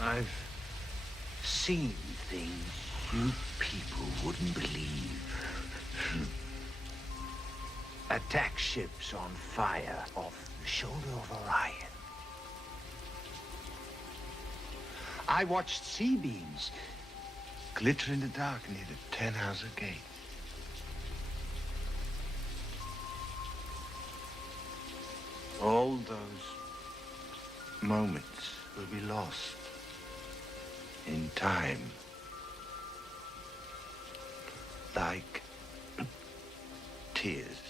I've seen things you people wouldn't believe. Attack ships on fire off the shoulder of Orion. I watched C-beams glitter in the dark near the Tannhauser Gate. All those moments will be lost in time. Like tears.